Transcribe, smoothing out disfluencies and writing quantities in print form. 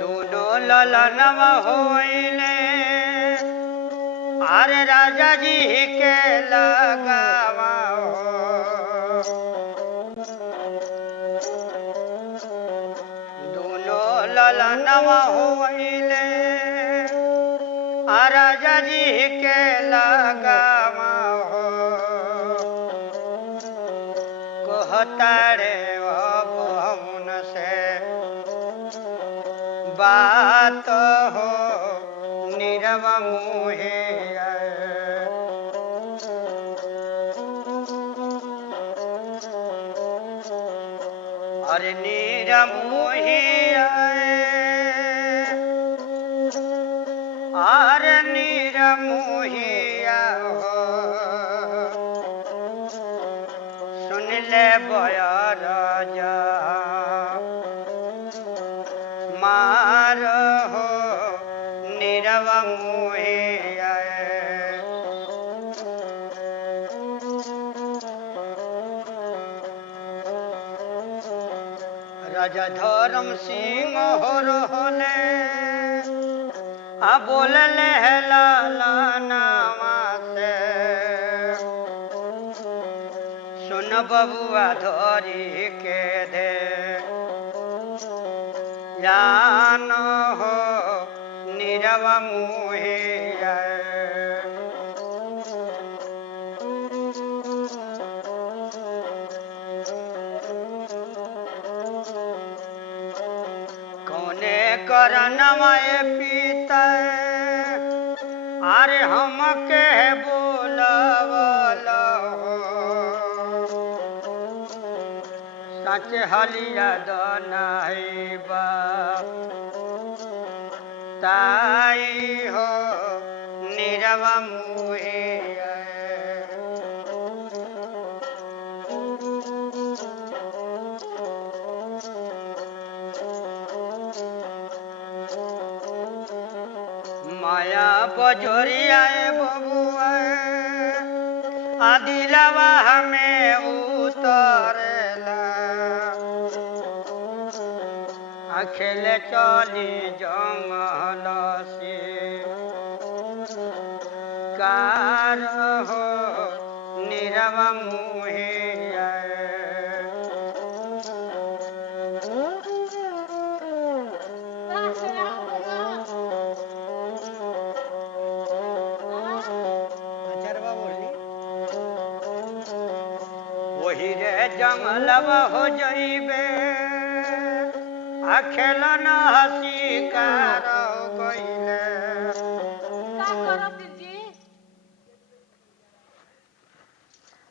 दोनों ललनवा होइले अरे राजा जी के लगावा दोनों ललनवा होइले राजा जी के लगावा कहतारे बहुन से बात हो नीरव मुहे अरे नीरव मुहे अरे नीरव मुहिया हो सुन ले बया राजा मार हो नीरव मुहिया राजा धर्म सिंह हो रहले बोलले है लाला नामा से सुन बबुआ धरी के दे जान हो नीरव मुहे कौने करनवाए पीता अरे हमके बोलवला सच हलिया दनाई बा ताई हो नीरव मुहे माया बजोरिया बबुआ दिलवा हमें उतरला खेले चली जंगल से कार हो नीरव मुहे वही रे जंगलवा हो जइबे खेलन हसी कार